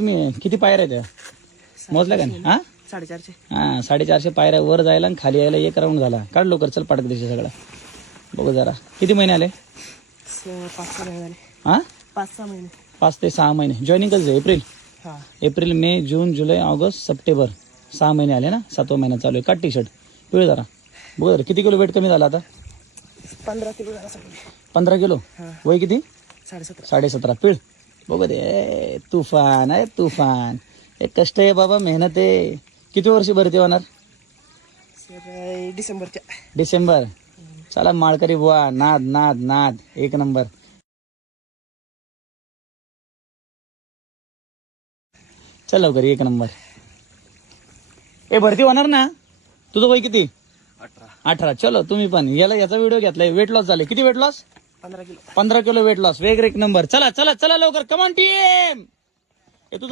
तुम्ही किती पायऱ्या त्या मोजल्या का नाही? हा 450. हा 450 पायऱ्या वर जायला आणि खाली यायला एक राऊंड झाला. काढ लवकर चल पाटक दिसे सगळं बघू जरा. किती महिने आले? 5-6 महिने झाले. हा 5-6 महिने. 5 ते 6 महिने. जॉईनिंग कधी एप्रिल हा एप्रिल मे जून जुलै ऑगस्ट सप्टेंबर 6 महिने आले ना. 7वा महिना चालू आहे. काट टी शर्ट पिळ जरा बघू जरा. किती किलो वेट कमी झाला आता? 15 किलो झाला सगळं. 15 किलो. हा. वय किती? 17.5. 17.5 पिळ बघू दे. तुफान आहे तुफान. एक कष्ट आहे बाबा मेहनत आहे. किती वर्षी भरती होणार? सर डिसेंबरच्या. डिसेंबर. चला माळकरी बुवा नाद नाद नाद एक नंबर. चल लवकर एक नंबर. ए भरती होणार ना? तुझं वय किती? 18. चलो तुम्ही पण याचा व्हिडिओ घेतलाय. वेट लॉस झाले. किती weight loss? 15 kilo. 15 kilo weight loss. वेग एक नंबर. चला चला चला लवकर. Come on team. तुझं